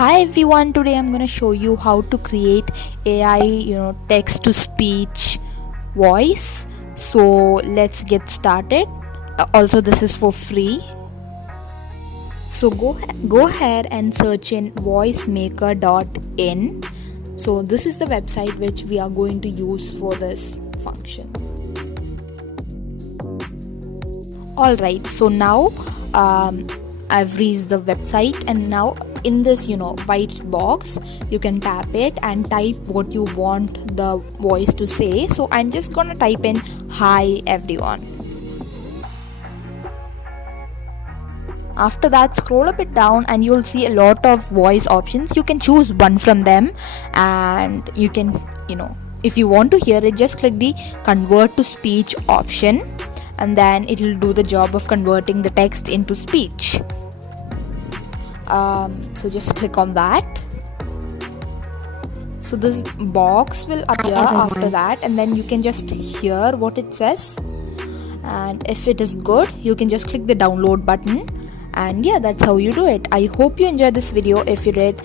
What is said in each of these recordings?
Hi everyone, today I'm going to show you how to create AI, text to speech voice. So let's get started. Also, this is for free. So go ahead and search in voicemaker.in. So this is the website which we are going to use for this function. Alright, so now I've reached the website, and now in this white box you can tap it and type what you want the voice to say. So I'm just gonna type in hi everyone. After that, scroll a bit down and you'll see a lot of voice options. You can choose one from them, and you can if you want to hear it, just click the convert to speech option, and then it will do the job of converting the text into speech. So just click on that. So this box will appear after that, and then you can just hear what it says, and if it is good you can just click the download button. And yeah, that's how you do it. I hope you enjoyed this video. If you did,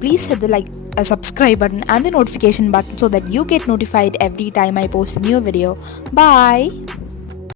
please hit the subscribe button and the notification button so that you get notified every time I post a new video. Bye.